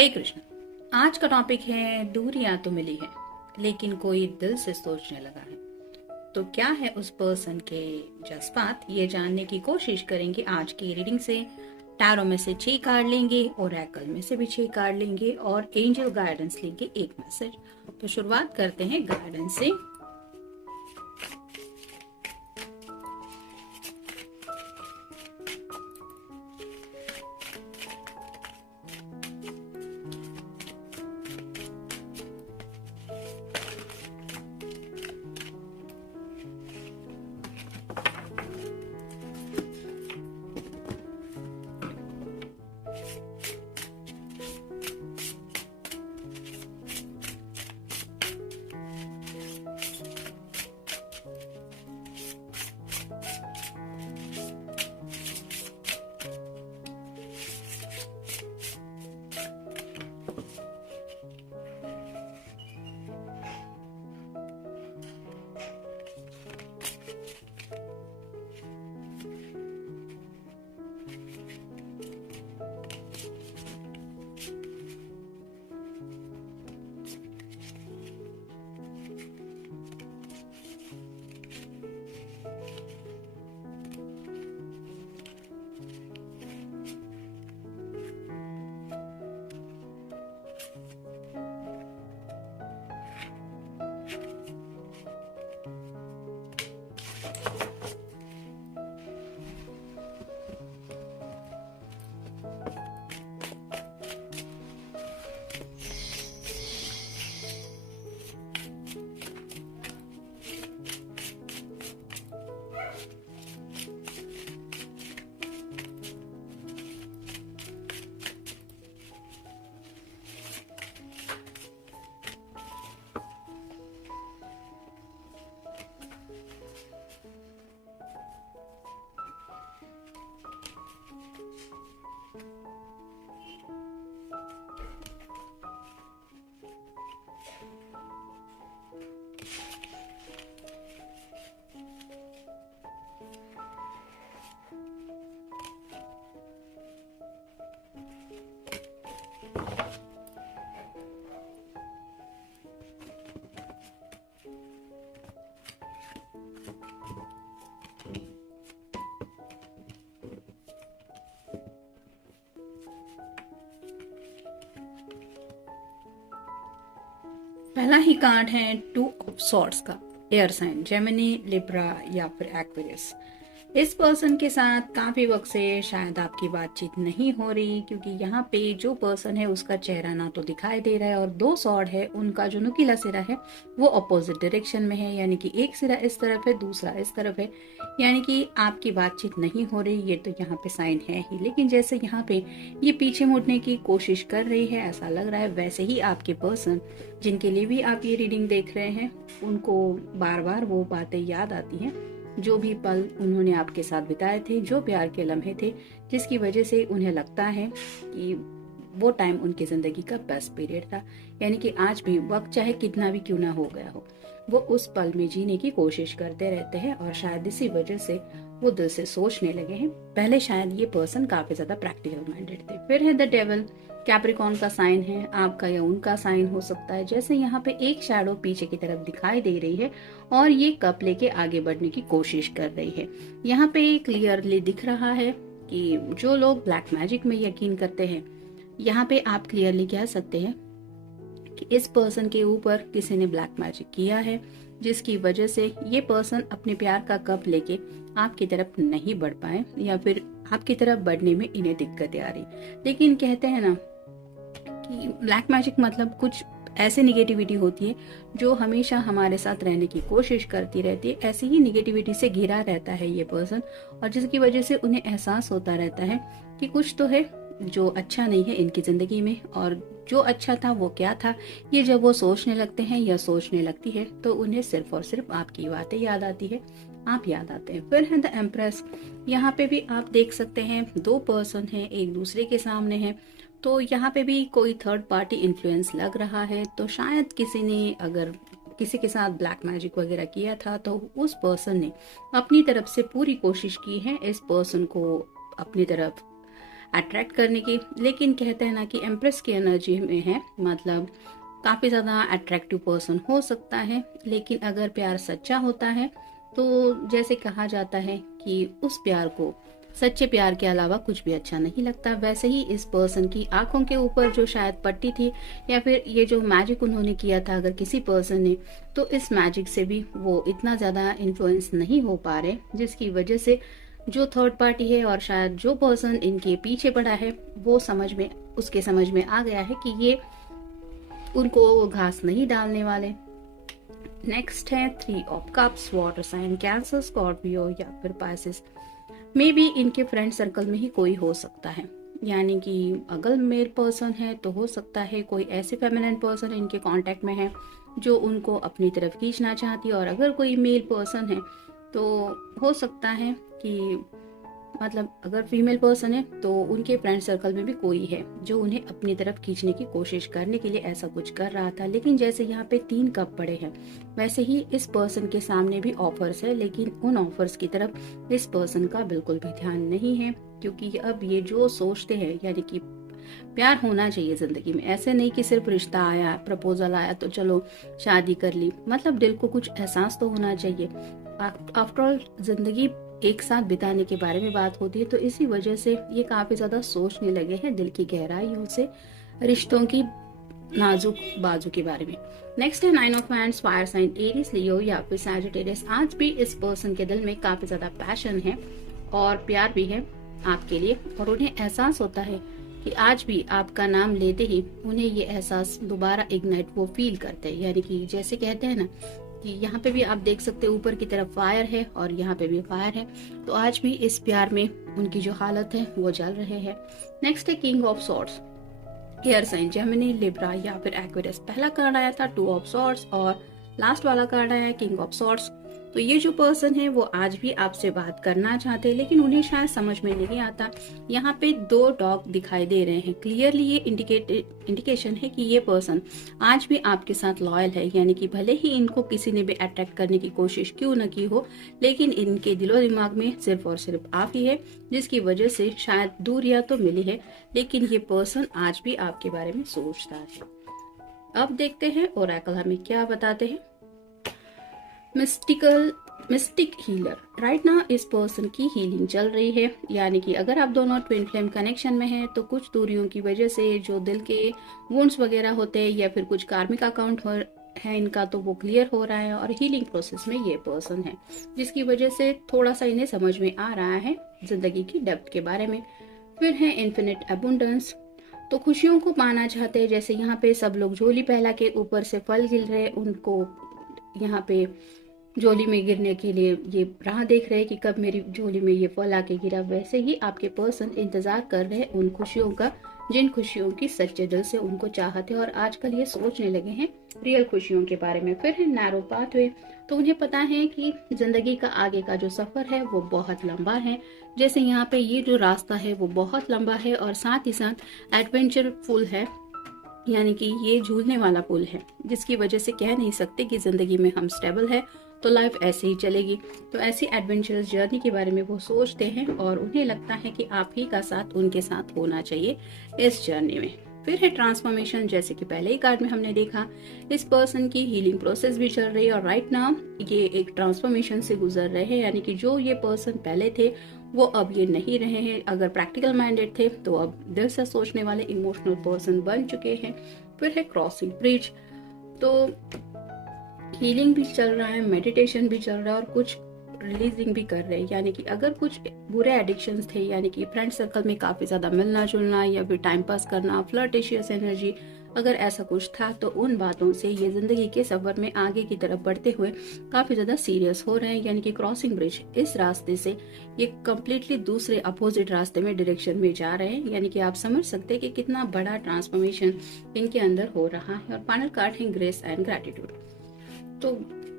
हरे कृष्ण। आज का टॉपिक है दूरियां तो मिली है लेकिन कोई दिल से सोचने लगा है। तो क्या है उस पर्सन के जज्बात, ये जानने की कोशिश करेंगे आज की रीडिंग से। टैरो में से 6 कार्ड लेंगे, ओरेकल में से भी 6 कार्ड लेंगे और एंजल गाइडेंस लेंगे एक मैसेज। तो शुरुआत करते हैं गाइडेंस से। पहला ही कार्ड है 2 ऑफ सॉर्ड्स का। एयर साइन जेमिनी, लिब्रा या फिर एक्वेरियस। इस पर्सन के साथ काफी वक्त से शायद आपकी बातचीत नहीं हो रही, क्योंकि यहाँ पे जो पर्सन है उसका चेहरा ना तो दिखाई दे रहा है और 2 सॉर्ड है, उनका जो नुकीला सिरा है वो अपोजिट डायरेक्शन में है, यानी कि एक सिरा इस तरफ है, दूसरा इस तरफ है, यानी कि आपकी बातचीत नहीं हो रही। ये तो यहाँ पे साइन है ही, लेकिन जैसे यहाँ पे ये पीछे मुड़ने की कोशिश कर रही है ऐसा लग रहा है, वैसे ही आपके पर्सन जिनके लिए भी आप ये रीडिंग देख रहे हैं उनको बार बार वो बातें याद आती हैं, जो भी पल उन्होंने आपके साथ बिताए थे, जो प्यार के लम्हे थे, जिसकी वजह से उन्हें लगता है कि वो टाइम उनकी जिंदगी का बेस्ट पीरियड था। यानी कि आज भी वक्त चाहे कितना भी क्यों ना हो गया हो, वो उस पल में जीने की कोशिश करते रहते हैं और शायद इसी वजह से वो दिल से सोचने लगे हैं। पहले शायद ये पर्सन काफी ज्यादा प्रैक्टिकल माइंडेड थे। फिर है द डेविल, कैप्रिकॉर्न का साइन है, आपका या उनका साइन हो सकता है। जैसे यहाँ पे एक शैडो पीछे की तरफ दिखाई दे रही है और ये कप लेके आगे बढ़ने की कोशिश कर रही है। यहाँ पे क्लियरली दिख रहा है कि जो लोग ब्लैक मैजिक में यकीन करते हैं, यहाँ पे आप क्लियरली कह सकते हैं कि इस पर्सन के ऊपर किसी ने ब्लैक मैजिक किया है, जिसकी वजह से ये पर्सन अपने प्यार का कप लेके आपकी तरफ नहीं बढ़ पाए या फिर आपकी तरफ बढ़ने में इन्हें दिक्कतें आ रही। लेकिन कहते हैं ना कि ब्लैक मैजिक मतलब कुछ ऐसे निगेटिविटी होती है जो हमेशा हमारे साथ रहने की कोशिश करती रहती है। ऐसी ही निगेटिविटी से घिरा रहता है ये पर्सन, और जिसकी वजह से उन्हें एहसास होता रहता है कि कुछ तो है जो अच्छा नहीं है इनकी जिंदगी में, और जो अच्छा था वो क्या था, ये जब वो सोचने लगते हैं या सोचने लगती है तो उन्हें सिर्फ और सिर्फ आपकी बातें याद आती है, आप याद आते हैं। फिर है द एम्प्रेस। यहाँ पे भी आप देख सकते हैं 2 पर्सन हैं, एक दूसरे के सामने हैं, तो यहाँ पे भी कोई थर्ड पार्टी इन्फ्लुएंस लग रहा है। तो शायद किसी ने अगर किसी के साथ ब्लैक मैजिक वगैरह किया था तो उस पर्सन ने अपनी तरफ से पूरी कोशिश की है इस पर्सन को अपनी तरफ अट्रैक्ट करने की। लेकिन कहते हैं ना कि एम्प्रेस की एनर्जी में है, मतलब काफ़ी ज़्यादा अट्रैक्टिव पर्सन हो सकता है। लेकिन अगर प्यार सच्चा होता है तो जैसे कहा जाता है कि उस प्यार को सच्चे प्यार के अलावा कुछ भी अच्छा नहीं लगता। वैसे ही इस पर्सन की आंखों के ऊपर जो शायद पट्टी थी, या फिर ये जो मैजिक उन्होंने किया था अगर किसी पर्सन ने, तो इस मैजिक से भी वो इतना ज़्यादा इन्फ्लुएंस नहीं हो पा रहे, जिसकी वजह से जो थर्ड पार्टी है और शायद जो पर्सन इनके पीछे पड़ा है वो उसके समझ में आ गया है कि ये उनको घास नहीं डालने वाले। नेक्स्ट है 3 of cups, water sign, Cancer, Scorpio या फिर पाइसेस। मे बी इनके फ्रेंड सर्कल में ही कोई हो सकता है, यानी कि अगर मेल पर्सन है तो हो सकता है कोई ऐसे फेमिनिन पर्सन इनके कांटेक्ट में है जो उनको अपनी तरफ खींचना चाहती है। और अगर कोई मेल पर्सन है तो हो सकता है कि मतलब अगर फीमेल पर्सन है तो उनके फ्रेंड सर्कल में भी कोई है जो उन्हें अपनी तरफ खींचने की कोशिश करने के लिए ऐसा कुछ कर रहा था। लेकिन जैसे यहाँ पे 3 कप पड़े हैं, वैसे ही इस पर्सन के सामने भी ऑफर्स है, लेकिन उन ऑफर्स की तरफ इस पर्सन का बिल्कुल भी ध्यान नहीं है। क्योंकि अब ये जो सोचते हैं, यानी कि प्यार होना चाहिए जिंदगी में, ऐसे नहीं कि सिर्फ रिश्ता आया, प्रपोजल आया तो चलो शादी कर ली। मतलब दिल को कुछ एहसास तो होना चाहिए। आफ्टर ऑल जिंदगी एक साथ बिताने के बारे में बात होती है, तो इसी वजह से ये काफी ज्यादा सोचने लगे हैं दिल की गहराइयों से, रिश्तों की नाजुक बाजू के बारे में। नेक्स्ट है 9 of hands, fire sign, Aries, Leo या फिर सैजिटेरियस। आज भी इस पर्सन के दिल में काफी ज्यादा पैशन है और प्यार भी है आपके लिए, और उन्हें एहसास होता है कि आज भी आपका नाम लेते ही उन्हें ये एहसास दोबारा इग्नाइट वो फील करते हैं। यानी कि जैसे कहते हैं ना कि यहाँ पे भी आप देख सकते हैं ऊपर की तरफ फायर है और यहाँ पे भी फायर है, तो आज भी इस प्यार में उनकी जो हालत है वो जल रहे हैं। नेक्स्ट है king of swords, air sign, Gemini, Libra या फिर एक्वेरियस। पहला कार्ड आया था 2 ऑफ सॉर्ड्स और लास्ट वाला कार्ड आया किंग ऑफ सॉर्ड्स। तो ये जो पर्सन है वो आज भी आपसे बात करना चाहते हैं, लेकिन उन्हें शायद समझ में नहीं आता। यहाँ पे 2 डॉग दिखाई दे रहे हैं। क्लियरली ये इंडिकेशन है कि ये पर्सन आज भी आपके साथ लॉयल है, यानी कि भले ही इनको किसी ने भी अट्रैक्ट करने की कोशिश क्यों न की हो, लेकिन इनके दिलो दिमाग में सिर्फ और सिर्फ आप ही है, जिसकी वजह से शायद दूरियां तो मिली है, लेकिन ये पर्सन आज भी आपके बारे में सोचता है। अब देखते हैं ओरेकल हमें क्या बताते हैं। मिस्टिक हीलर, राइट ना इस पर्सन की हीलिंग चल रही है, यानी कि अगर आप दोनों ट्विन फ्लेम कनेक्शन में हैं तो कुछ दूरियों की वजह से जो दिल के वुंड्स वगैरह होते हैं या फिर कुछ कार्मिक अकाउंट है इनका, तो वो क्लियर हो रहा है और हीलिंग प्रोसेस में ये पर्सन है, जिसकी वजह से थोड़ा सा इन्हें समझ में आ रहा है जिंदगी की डेप्थ के बारे में। फिर है इन्फिनिट अबुंडेंस, तो खुशियों को पाना चाहते हैं। जैसे यहाँ पे सब लोग झोली पहला के ऊपर से फल गिर रहे, उनको यहाँ पे झोली में गिरने के लिए ये राह देख रहे हैं कि कब मेरी झोली में ये फल आके गिरा। वैसे ही आपके पर्सन इंतजार कर रहे हैं उन खुशियों का, जिन खुशियों की सच्चे दिल से उनको चाहते हैं, और आजकल ये सोचने लगे हैं रियल खुशियों के बारे में। फिर है नैरो पाथवे, तो उन्हें पता है कि जिंदगी का आगे का जो सफर है वो बहुत लंबा है। जैसे यहाँ पे ये जो रास्ता है वो बहुत लंबा है और साथ ही साथ एडवेंचरफुल है, यानी कि ये झूलने वाला पुल है, जिसकी वजह से कह नहीं सकते कि जिंदगी में हम स्टेबल है तो लाइफ ऐसे ही चलेगी। तो ऐसी एडवेंचरस जर्नी के बारे में वो सोचते हैं और उन्हें लगता है कि आप ही का साथ उनके साथ होना चाहिए इस जर्नी में। फिर है ट्रांसफॉर्मेशन, जैसे कि पहले ही कार्ड में हमने देखा, इस पर्सन की हीलिंग प्रोसेस भी चल रही है और राइट नाउ ये एक ट्रांसफॉर्मेशन से गुजर रहे हैं, यानी कि जो ये पर्सन पहले थे वो अब ये नहीं रहे हैं। अगर प्रैक्टिकल माइंडेड थे तो अब दिल से सोचने वाले इमोशनल पर्सन बन चुके हैं। फिर है क्रॉसिंग ब्रिज, तो हीलिंग भी चल रहा है, मेडिटेशन भी चल रहा है और कुछ रिलीजिंग भी कर रहे हैं। यानी कि अगर कुछ बुरे एडिक्शंस थे, यानी कि फ्रेंड सर्कल में काफी ज्यादा मिलना जुलना या फिर टाइम पास करना, फ्लर्टेशियस एनर्जी, अगर ऐसा कुछ था तो उन बातों से ये जिंदगी के सफर में आगे की तरफ बढ़ते हुए काफी ज्यादा सीरियस हो रहे हैं। यानी कि क्रॉसिंग ब्रिज, इस रास्ते से ये कम्प्लीटली दूसरे अपोजिट रास्ते में डायरेक्शन में जा रहे हैं। यानी कि आप समझ सकते हैं कि कितना बड़ा ट्रांसफॉर्मेशन इनके अंदर हो रहा है। और फाइनल कार्ड है ग्रेस एंड ग्रैटिट्यूड, तो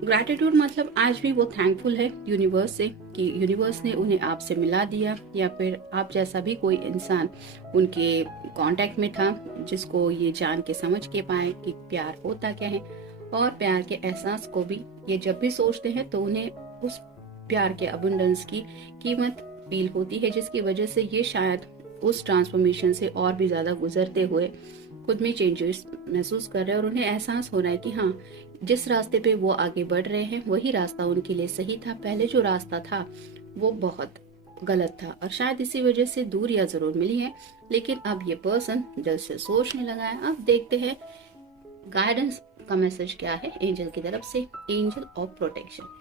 ग्रैटिट्यूड मतलब आज भी वो थैंकफुल है यूनिवर्स से कि यूनिवर्स ने उन्हें आपसे मिला दिया, या फिर आप जैसा भी कोई इंसान उनके कांटेक्ट में था जिसको ये जान के समझ के पाए कि प्यार होता क्या है। और प्यार के एहसास को भी ये जब भी सोचते हैं तो उन्हें उस प्यार के अबंडेंस की कीमत फील होती है, जिसकी वजह से ये शायद उस ट्रांसफॉर्मेशन से और भी ज्यादा गुजरते हुए खुद में चेंजेस महसूस कर रहे हैं और उन्हें एहसास हो रहा है कि हाँ, जिस रास्ते पे वो आगे बढ़ रहे हैं वही रास्ता उनके लिए सही था। पहले जो रास्ता था वो बहुत गलत था और शायद इसी वजह से दूरियां जरूर मिली है, लेकिन अब ये पर्सन दिल से सोचने लगा है। अब देखते हैं गाइडेंस का मैसेज क्या है एंजल की तरफ से। Angel of protection.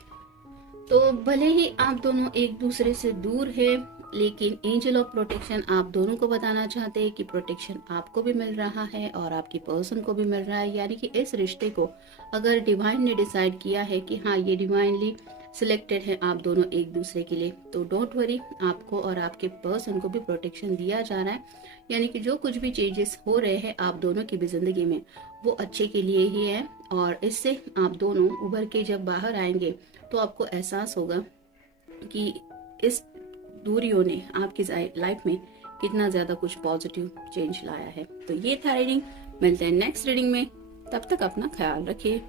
तो भले ही आप दोनों एक दूसरे से दूर है, लेकिन एंजल ऑफ प्रोटेक्शन आप दोनों को बताना चाहते हैं कि प्रोटेक्शन आपको भी मिल रहा है और आपकी पर्सन को भी मिल रहा है। यानी कि इस रिश्ते को अगर डिवाइन ने डिसाइड किया है कि हाँ, ये डिवाइनली सिलेक्टेड है आप दोनों एक दूसरे के लिए, तो डोंट वरी, आपको और आपके पर्सन को भी प्रोटेक्शन दिया जा रहा है। यानी कि जो कुछ भी चेंजेस हो रहे हैं आप दोनों की भी जिंदगी में, वो अच्छे के लिए ही है और इससे आप दोनों उभर के जब बाहर आएंगे तो आपको एहसास होगा कि इस दूरियों ने आपकी लाइफ में कितना ज्यादा कुछ पॉजिटिव चेंज लाया है। तो ये था रीडिंग, मिलते हैं नेक्स्ट रीडिंग में, तब तक अपना ख्याल रखिए।